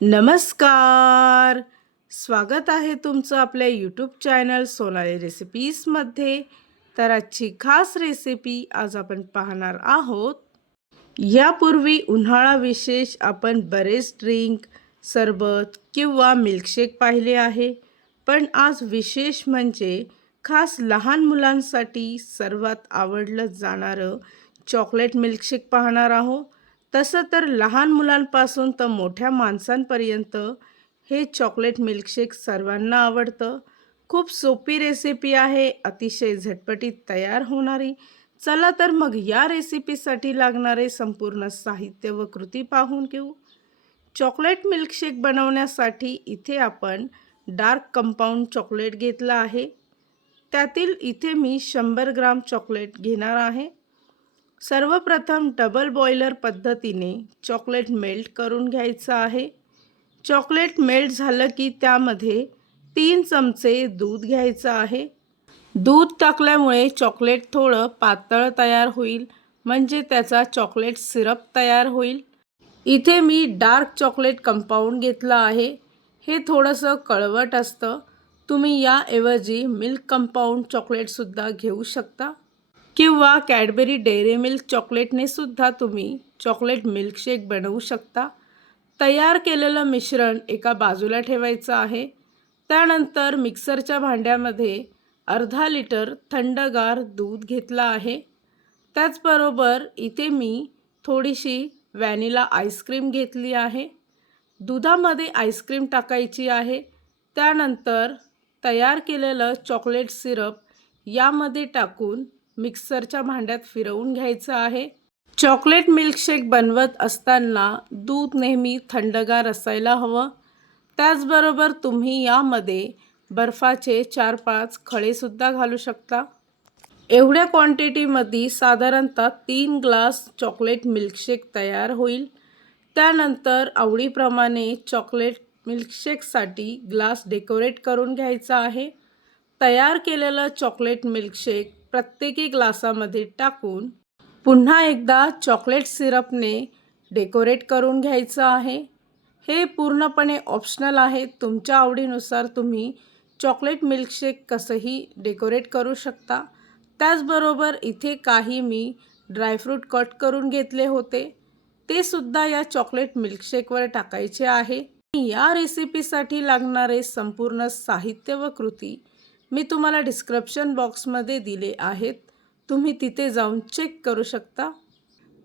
नमस्कार. स्वागत आहे तुमचं आपल्या यूट्यूब चॅनल सोनाली रेसिपीजमध्ये तर आजची खास रेसिपी आज आपण पाहणार आहोत. यापूर्वी उन्हाळा विशेष आपण बरेच ड्रिंक सरबत किंवा मिल्कशेक पाहिले आहे. पण आज विशेष म्हणजे खास लहान मुलांसाठी सर्वात आवडलं जाणारं चॉकलेट मिल्कशेक पाहणार आहोत. तसं तर लहान मुलांपासून तर मोठ्या माणसांपर्यंत हे चॉकलेट मिल्कशेक सर्वांना आवडतं. खूप सोपी रेसिपी आहे अतिशय झटपटीत तयार होणारी. चला तर मग या रेसिपीसाठी लागणारे संपूर्ण साहित्य व कृती पाहून घेऊ. चॉकलेट मिल्कशेक बनवण्यासाठी इथे आपण डार्क कंपाऊंड चॉकलेट घेतलं आहे. त्यातील इथे मी शंभर ग्राम चॉकलेट घेणार आहे. सर्वप्रथम डबल बॉयलर पद्धतीने चॉकलेट मेल्ट करून घ्यायचं आहे. चॉकलेट मेल्ट झालं की त्यामध्ये तीन चमचे दूध घ्यायचं आहे. दूध टाकल्यामुळे चॉकलेट थोडं पातळ तयार होईल म्हणजे त्याचा चॉकलेट सिरप तयार होईल. इथे मी डार्क चॉकलेट कंपाऊंड घेतलं आहे. हे थोडंसं कळवट असतं. तुम्ही याऐवजी मिल्क कंपाऊंड चॉकलेटसुद्धा घेऊ शकता. किंवा कॅडबेरी डेअरी मिल्क चॉकलेटने सुद्धा तुम्ही चॉकलेट मिल्कशेक बनवू शकता. तयार केलेलं मिश्रण एका बाजूला ठेवायचं आहे. त्यानंतर मिक्सरच्या भांड्यामध्ये अर्धा लिटर थंडगार दूध घेतलं आहे. त्याचबरोबर इथे मी थोडीशी व्हॅनिला आईस्क्रीम घेतली आहे. दुधामध्ये आईस्क्रीम टाकायची आहे. त्यानंतर तयार केलेलं चॉकलेट सिरप यामध्ये टाकून मिक्सरच्या भांड्यात फिरवून घ्यायचं आहे. चॉकलेट मिल्कशेक बनवत असताना दूध नेहमी थंडगार असायला हवं. त्याचबरोबर तुम्ही यामध्ये बर्फाचे चार पाच खळेसुद्धा घालू शकता. एवढ्या क्वांटिटीमध्ये साधारणतः तीन ग्लास चॉकलेट मिल्कशेक तयार होईल. त्यानंतर आवडीप्रमाणे चॉकलेट मिल्कशेकसाठी ग्लास डेकोरेट करून घ्यायचा आहे. तयार केलेलं चॉकलेट मिल्कशेक प्रत्येकी ग्लासामध्ये टाकून पुन्हा एकदा चॉकलेट सिरपने डेकोरेट करून घ्यायचं आहे. हे पूर्णपणे ऑप्शनल आहे. तुमच्या आवडीनुसार तुम्ही चॉकलेट मिल्कशेक कसंही डेकोरेट करू शकता. त्याचबरोबर इथे काही मी ड्रायफ्रूट कट करून घेतले होते. ते सुद्धा या चॉकलेट मिल्कशेकवर टाकायचे आहे. या रेसिपीसाठी लागणारे संपूर्ण साहित्य व कृती मी तुम्हाला डिस्क्रिप्शन बॉक्समध्ये दिले आहेत. तुम्ही तिथे जाऊन चेक करू शकता.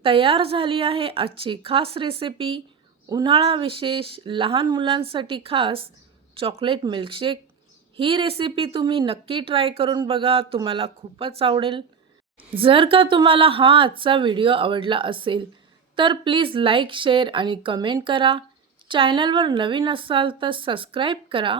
तयार झाली आहे आजची खास रेसिपी उन्हाळा विशेष लहान मुलांसाठी खास चॉकलेट मिल्कशेक ही रेसिपी तुम्ही नक्की ट्राय करून बघा तुम्हाला खूपच आवडेल. जर का तुम्हाला हा आजचा व्हिडिओ आवडला असेल तर प्लीज लाईक शेअर आणि कमेंट करा. चॅनलवर नवीन असाल तर सबस्क्राईब करा.